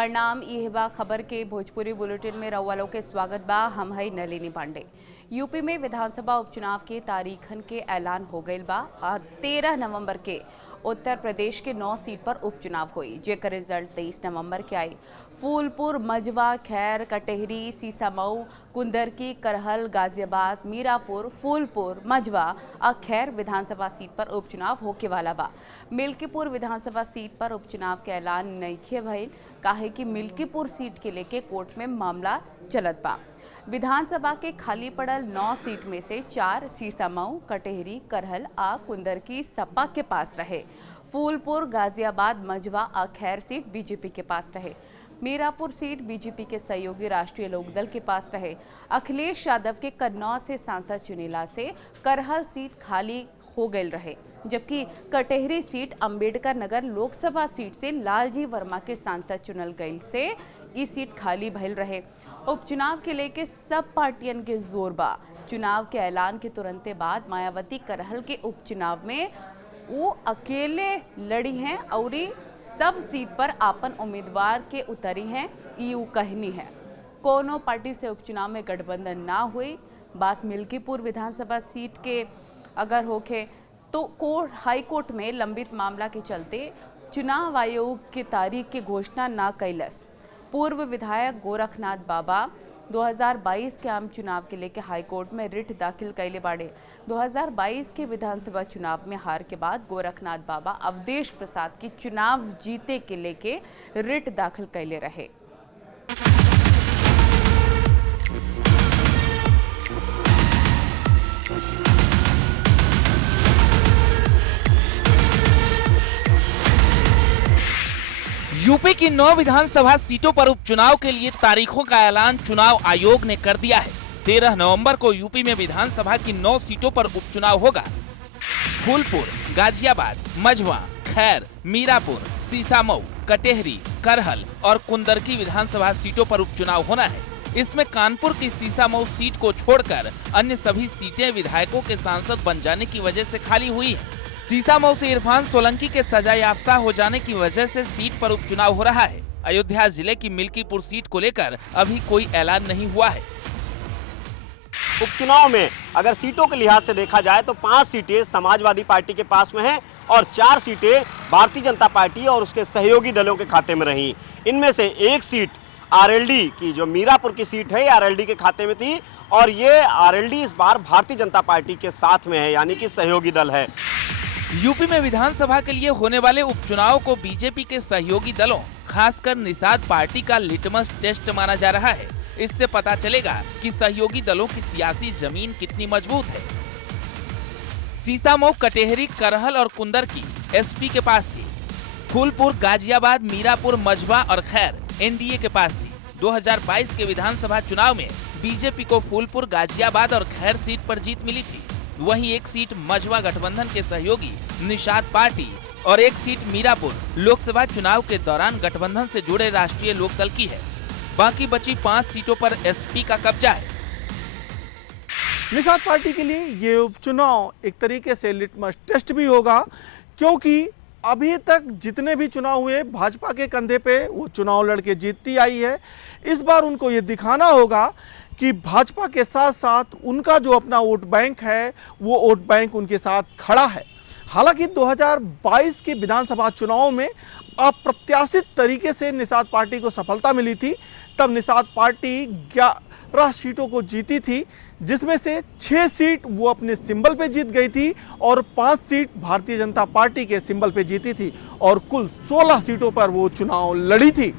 प्रणाम। यह बा खबर के भोजपुरी बुलेटिन में रउआ लोग के स्वागत बा। हम है नलिनी पांडे। यूपी में विधानसभा उपचुनाव के तारीखन के ऐलान हो गईल बा। 13 नवंबर के उत्तर प्रदेश के 9 सीट पर उपचुनाव हुई, जेकर रिजल्ट 23 नवंबर के आई। फूलपुर, मजवा, खैर, कटेहरी, सीसामऊ, कुंदरकी, करहल, गाजियाबाद, मीरापुर, फूलपुर, मजवा और खैर विधानसभा सीट पर उपचुनाव होके वाला बा। मिल्कीपुर विधानसभा सीट पर उपचुनाव के ऐलान नइखे भइल, काहे कि मिल्कीपुर सीट के लेके कोर्ट में मामला चलत बा। विधानसभा के खाली पड़ल 9 सीट में से 4 सीसामऊ, कटेहरी, करहल आ कुंदरकी सपा के पास रहे। फूलपुर, गाजियाबाद, मजवा और खैर सीट बीजेपी के पास रहे। मीरापुर सीट बीजेपी के सहयोगी राष्ट्रीय लोकदल के पास रहे। अखिलेश यादव के कन्नौज से सांसद चुनेला से करहल सीट खाली हो गई रहे, जबकि कटेहरी सीट अंबेडकर नगर लोकसभा सीट से लालजी वर्मा के सांसद चुनल गई से ई सीट खाली भइल रहे। उपचुनाव के लेके सब पार्टियन के जोर बा। चुनाव के ऐलान के तुरंत बाद मायावती करहल के उपचुनाव में वो अकेले लड़ी हैं और सब सीट पर आपन उम्मीदवार के उतरी हैं, यू कहनी है। कोनो पार्टी से उपचुनाव में गठबंधन ना हुई। बात मिल्कीपुर विधानसभा सीट के अगर होके तो हाई कोर्ट में लंबित मामला के चलते चुनाव आयोग की तारीख की घोषणा ना कैलस। पूर्व विधायक गोरखनाथ बाबा 2022 के आम चुनाव के लेके हाई कोर्ट में रिट दाखिल कैले बाड़े। 2022 के विधानसभा चुनाव में हार के बाद गोरखनाथ बाबा अवधेश प्रसाद की चुनाव जीते के लेके रिट दाखिल कैले रहे। यूपी की 9 विधानसभा सीटों पर उपचुनाव के लिए तारीखों का ऐलान चुनाव आयोग ने कर दिया है। 13 नवंबर को यूपी में विधानसभा की 9 सीटों पर उपचुनाव होगा। फूलपुर, गाजियाबाद, मझवा, खैर, मीरापुर, सीसामऊ, कटेहरी, करहल और कुंदरकी विधानसभा सीटों पर उपचुनाव होना है। इसमें कानपुर की सीसामऊ सीट को छोड़कर अन्य सभी सीटें विधायकों के सांसद बन जाने की वजह से खाली हुई है। सीसामऊ से इरफान सोलंकी के सजायाफ्ता हो जाने की वजह से सीट पर उपचुनाव हो रहा है। अयोध्या जिले की मिल्कीपुर सीट को लेकर अभी कोई ऐलान नहीं हुआ है। उपचुनाव में अगर सीटों के लिहाज से देखा जाए तो 5 सीटें समाजवादी पार्टी के पास में हैं और 4 सीटें भारतीय जनता पार्टी और उसके सहयोगी दलों के खाते में रही। इनमें से एक सीट आरएलडी की, जो मीरापुर की सीट है, आरएलडी के खाते में थी और ये आरएलडी इस बार भारतीय जनता पार्टी के साथ में है, यानी कि सहयोगी दल है। यूपी में विधानसभा के लिए होने वाले उपचुनाव को बीजेपी के सहयोगी दलों, खासकर निषाद पार्टी का लिटमस टेस्ट माना जा रहा है। इससे पता चलेगा कि सहयोगी दलों की सियासी जमीन कितनी मजबूत है। सीसामऊ, कटेहरी, करहल और कुंदरकी एसपी के पास थी। फूलपुर, गाजियाबाद, मीरापुर, मझवा और खैर एनडीए के पास थी। 2022 के विधानसभा चुनाव में बीजेपी को फूलपुर, गाजियाबाद और खैर सीट पर जीत मिली थी। वहीं एक सीट मझवा गठबंधन के सहयोगी निषाद पार्टी और एक सीट मीरापुर लोकसभा चुनाव के दौरान गठबंधन से जुड़े राष्ट्रीय लोकदल की है। बाकी बची 5 सीटों पर एसपी का कब्जा है। निषाद पार्टी के लिए ये उपचुनाव एक तरीके से लिटमस टेस्ट भी होगा, क्योंकि अभी तक जितने भी चुनाव हुए भाजपा के कंधे पे वो चुनाव लड़के जीतती आई है। इस बार उनको ये दिखाना होगा कि भाजपा के साथ साथ उनका जो अपना वोट बैंक है वो वोट बैंक उनके साथ खड़ा है। हालांकि 2022 के विधानसभा चुनाव में अप्रत्याशित तरीके से निषाद पार्टी को सफलता मिली थी। तब निषाद पार्टी 11 सीटों को जीती थी, जिसमें से 6 सीट वो अपने सिंबल पे जीत गई थी और 5 सीट भारतीय जनता पार्टी के सिंबल पे जीती थी और कुल 16 सीटों पर वो चुनाव लड़ी थी।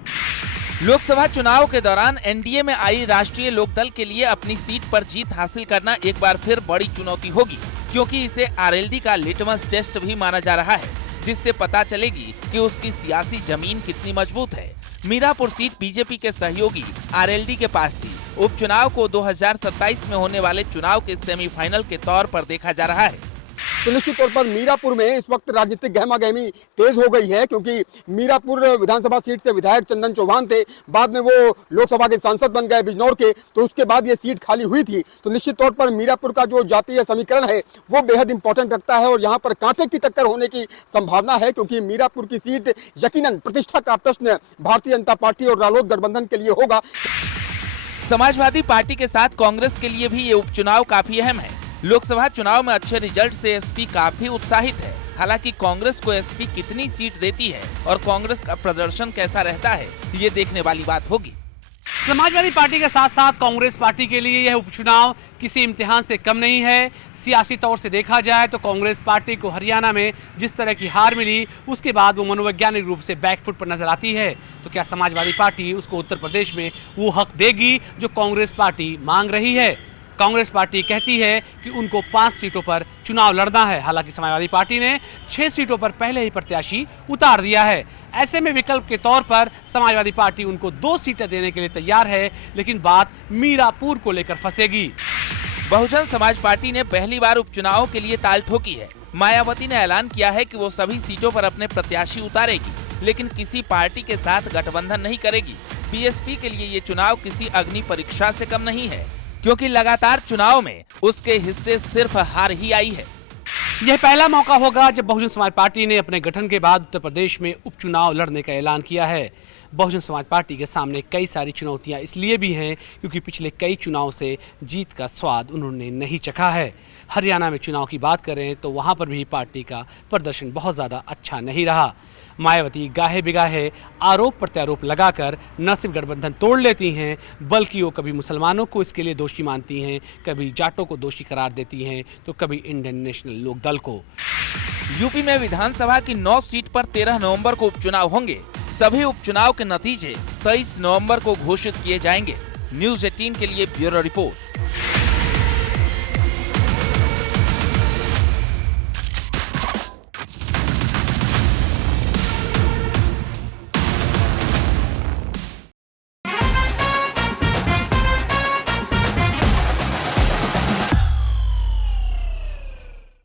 लोकसभा चुनाव के दौरान एनडीए में आई राष्ट्रीय लोकदल के लिए अपनी सीट पर जीत हासिल करना एक बार फिर बड़ी चुनौती होगी, क्योंकि इसे आरएलडी का लिटमस टेस्ट भी माना जा रहा है, जिससे पता चलेगी कि उसकी सियासी जमीन कितनी मजबूत है। मीरापुर सीट बीजेपी के सहयोगी आरएलडी के पास थी। उपचुनाव को 2027 में होने वाले चुनाव के सेमीफाइनल के तौर पर देखा जा रहा है। तो निश्चित तौर पर मीरापुर में इस वक्त राजनीतिक गहमागहमी तेज हो गई है, क्योंकि मीरापुर विधानसभा सीट से विधायक चंदन चौहान थे, बाद में वो लोकसभा के सांसद बन गए बिजनौर के, तो उसके बाद ये सीट खाली हुई थी। तो निश्चित तौर पर मीरापुर का जो जातीय समीकरण है वो बेहद इंपॉर्टेंट रखता है और यहाँ पर कांटे की टक्कर होने की संभावना है, क्योंकि मीरापुर की सीट यकीनन प्रतिष्ठा का प्रश्न भारतीय जनता पार्टी और रालोद गठबंधन के लिए होगा। समाजवादी पार्टी के साथ कांग्रेस के लिए भी ये उपचुनाव काफी अहम है। लोकसभा चुनाव में अच्छे रिजल्ट से एसपी काफी उत्साहित है। हालांकि कांग्रेस को एसपी कितनी सीट देती है और कांग्रेस का प्रदर्शन कैसा रहता है, ये देखने वाली बात होगी। समाजवादी पार्टी के साथ साथ कांग्रेस पार्टी के लिए यह उपचुनाव किसी इम्तिहान से कम नहीं है। सियासी तौर से देखा जाए तो कांग्रेस पार्टी को हरियाणा में जिस तरह की हार मिली, उसके बाद वो मनोवैज्ञानिक रूप से बैकफुट पर नजर आती है। तो क्या समाजवादी पार्टी उसको उत्तर प्रदेश में वो हक देगी जो कांग्रेस पार्टी मांग रही है? कांग्रेस पार्टी कहती है कि उनको 5 सीटों पर चुनाव लड़ना है। हालांकि समाजवादी पार्टी ने 6 सीटों पर पहले ही प्रत्याशी उतार दिया है। ऐसे में विकल्प के तौर पर समाजवादी पार्टी उनको 2 सीटें देने के लिए तैयार है, लेकिन बात मीरापुर को लेकर फंसेगी। बहुजन समाज पार्टी ने पहली बार उपचुनाव के लिए ताल ठोकी है। मायावती ने ऐलान किया है कि वो सभी सीटों पर अपने प्रत्याशी उतारेगी, लेकिन किसी पार्टी के साथ गठबंधन नहीं करेगी। बीएसपी के लिए ये चुनाव किसी अग्नि परीक्षा से कम नहीं है, क्योंकि लगातार चुनाव में उसके हिस्से सिर्फ हार ही आई है। यह पहला मौका होगा जब बहुजन समाज पार्टी ने अपने गठन के बाद उत्तर प्रदेश में उपचुनाव लड़ने का ऐलान किया है। बहुजन समाज पार्टी के सामने कई सारी चुनौतियां इसलिए भी हैं क्योंकि पिछले कई चुनाव से जीत का स्वाद उन्होंने नहीं चखा है। हरियाणा में चुनाव की बात करें तो वहां पर भी पार्टी का प्रदर्शन बहुत ज़्यादा अच्छा नहीं रहा। मायावती गाहे बिगाहे आरोप प्रत्यारोप लगाकर न सिर्फ गठबंधन तोड़ लेती हैं, बल्कि वो कभी मुसलमानों को इसके लिए दोषी मानती हैं, कभी जाटों को दोषी करार देती हैं, तो कभी इंडियन नेशनल लोक दल को। यूपी में विधानसभा की 9 सीट पर 13 नवंबर को उपचुनाव होंगे। सभी उपचुनाव के नतीजे 23 नवंबर को घोषित किए जाएंगे। न्यूज़ 18 के लिए ब्यूरो रिपोर्ट।